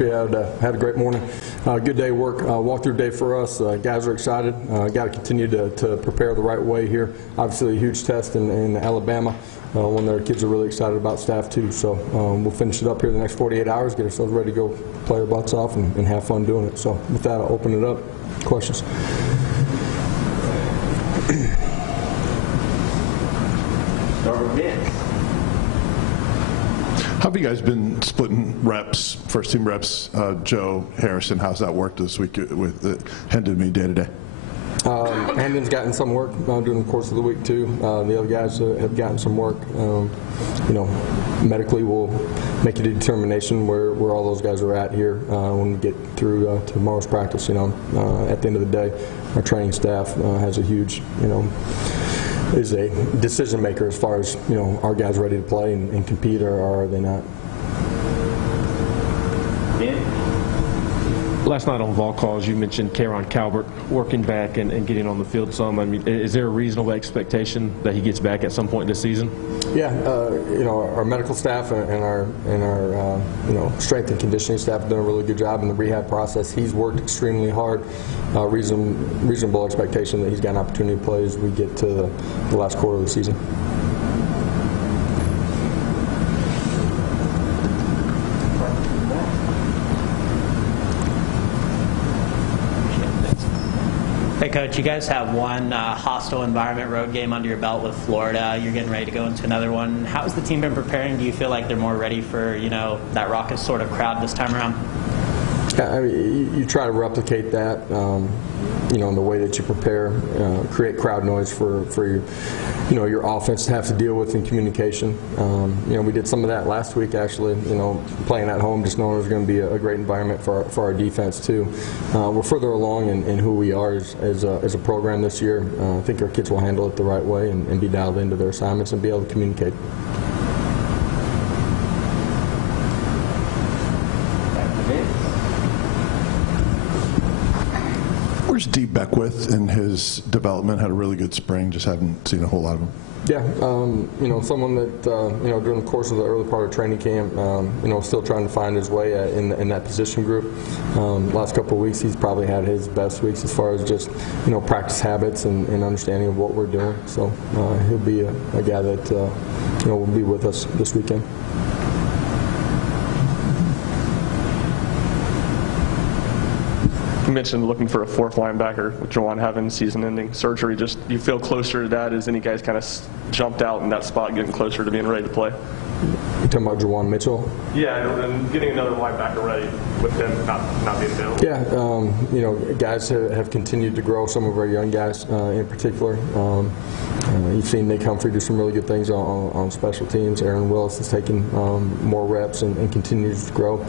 hope you had a great morning. Good day of work, walkthrough day for us. Guys are excited. Got to continue to prepare the right way here. Obviously a huge test in Alabama. One that our kids are really excited about, staff too. So we'll finish it up here the next 48 hours, get ourselves ready to go play our butts off and have fun doing it. So with that, I'll open it up. Questions? Start with Ben. How have you guys been splitting reps, first team reps? Joe, Harrison, how's that worked this week with Hendon me day to day? Hendon's gotten some work during the course of the week too. The other guys have gotten some work. You know, medically we'll make a determination where all those guys are at here when we get through tomorrow's practice. You know, at the end of the day, our training staff has a huge, you know, is a decision maker as far as, you know, are guys ready to play and compete, or are they not? Last night on Vol Calls, you mentioned Calbert working back and getting on the field some. I mean, is there a reasonable expectation that he gets back at some point this season? Yeah, you know, our medical staff and our you know, strength and conditioning staff have done a really good job in the rehab process. He's worked extremely hard. Reasonable expectation that he's got an opportunity to play as we get to the last quarter of the season. Hey, Coach, you guys have one hostile environment road game under your belt with Florida. You're getting ready to go into another one. How has the team been preparing? Do you feel like they're more ready for, you know, that raucous sort of crowd this time around? I mean, you try to replicate that, you know, in the way that you prepare, create crowd noise for your, you know, your offense to have to deal with in communication. You know, we did some of that last week, actually. You know, playing at home, just knowing it was going to be a great environment for our defense too. We're further along in who we are as a program this year. I think our kids will handle it the right way and be dialed into their assignments and be able to communicate. Where's DeAndre Beckwith in his development? Had a really good spring, just haven't seen a whole lot of him. Yeah, you know, someone that, you know, during the course of the early part of training camp, you know, still trying to find his way in that position group. Last couple of weeks, he's probably had his best weeks as far as just, you know, practice habits and understanding of what we're doing. So he'll be a guy that, you know, will be with us this weekend. You mentioned looking for a fourth linebacker with Juwan having season-ending surgery. Just, do you feel closer to that? Has any guys kind of jumped out in that spot, getting closer to being ready to play? You talking about Juwan Mitchell? Yeah, and getting another linebacker ready with him not being available. Yeah, you know, guys have continued to grow. Some of our young guys, in particular. You've seen Nick Humphrey do some really good things on special teams. Aaron Willis has taken more reps and continues to grow.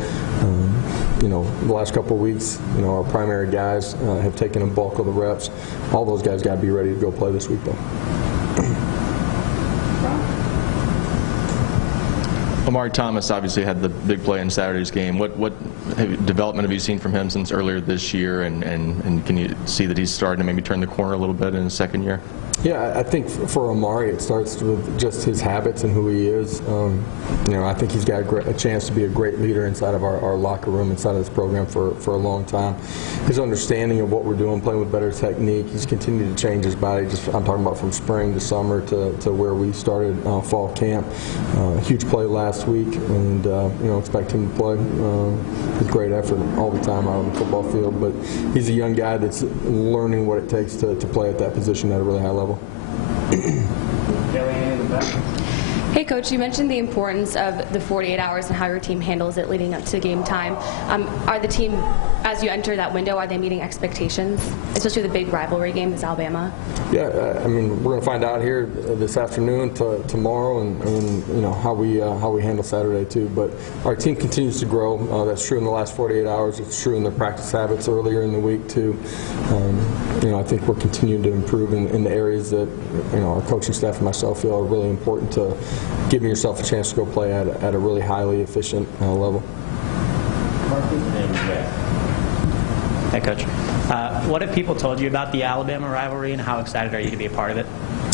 You know, the last couple of weeks, you know, our primary guys have taken a bulk of the reps. All those guys got to be ready to go play this week, though. Omari Thomas obviously had the big play in Saturday's game. What development have you seen from him since earlier this year, and can you see that he's starting to maybe turn the corner a little bit in his second year? Yeah, I think for Omari, it starts with just his habits and who he is. You know, I think he's got a chance to be a great leader inside of our locker room, inside of this program for a long time. His understanding of what we're doing, playing with better technique, he's continued to change his body. I'm talking about from spring to summer to where we started fall camp. Huge play last week, and you know, expect him to play with great effort all the time out on the football field. But he's a young guy that's learning what it takes to play at that position at a really high level. Hey, Coach, you mentioned the importance of the 48 hours and how your team handles it leading up to game time. Are the team, as you enter that window, are they meeting expectations, especially the big rivalry game is Alabama? Yeah, I mean, we're going to find out here this afternoon to tomorrow, and you know how we handle Saturday too. But our team continues to grow. That's true in the last 48 hours. It's true in their practice habits earlier in the week too. You know, I think we're continuing to improve in the areas that, you know, our coaching staff and myself feel are really important to giving yourself a chance to go play at a really highly efficient level. Hey, Coach. What have people told you about the Alabama rivalry, and how excited are you to be a part of it?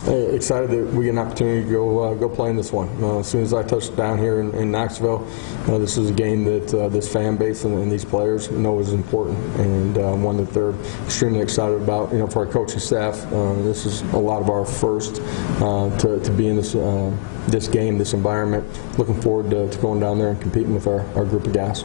Excited that we get an opportunity to go play in this one. As soon as I touched down here in Knoxville, this is a game that this fan base and these players know is important, and one that they're extremely excited about. For our coaching staff, this is a lot of our first to be in this game, this environment. Looking forward to going down there and competing with our group of guys.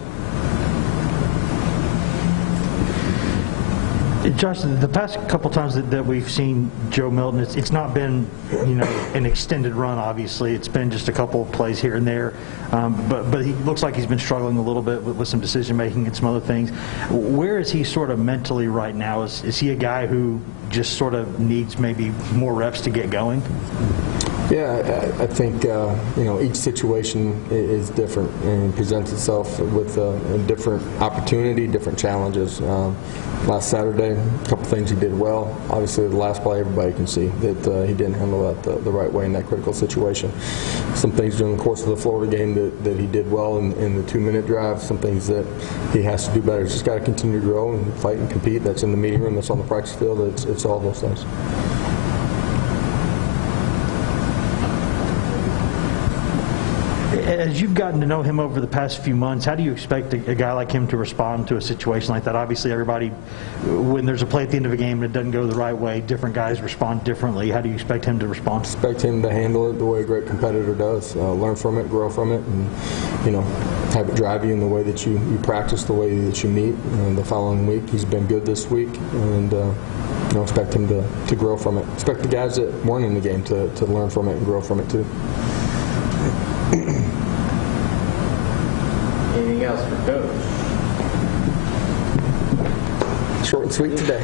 Josh, the past couple times that we've seen Joe Milton, it's not been, an extended run. Obviously, it's been just a couple of plays here and there. But he looks like he's been struggling a little bit with some decision making and some other things. Where is he sort of mentally right now? Is he a guy who just sort of needs maybe more reps to get going? Yeah, I think each situation is different and presents itself with a different opportunity, different challenges. Last Saturday, a couple things he did well. Obviously, the last play, everybody can see that he didn't handle that the right way in that critical situation. Some things during the course of the Florida game that he did well in the 2-minute drive. Some things that he has to do better. He's just got to continue to grow and fight and compete. That's in the meeting room. That's on the practice field. It's all those things. As you've gotten to know him over the past few months, how do you expect a guy like him to respond to a situation like that? Obviously, everybody, when there's a play at the end of a game and it doesn't go the right way, different guys respond differently. How do you expect him to respond? Expect him to handle it the way a great competitor does. Learn from it, grow from it, and have it drive you in the way that you practice, the way that you meet. The following week, he's been good this week, and expect him to grow from it. Expect the guys that weren't in the game to learn from it and grow from it too. Anything else for Coach? Short and sweet today.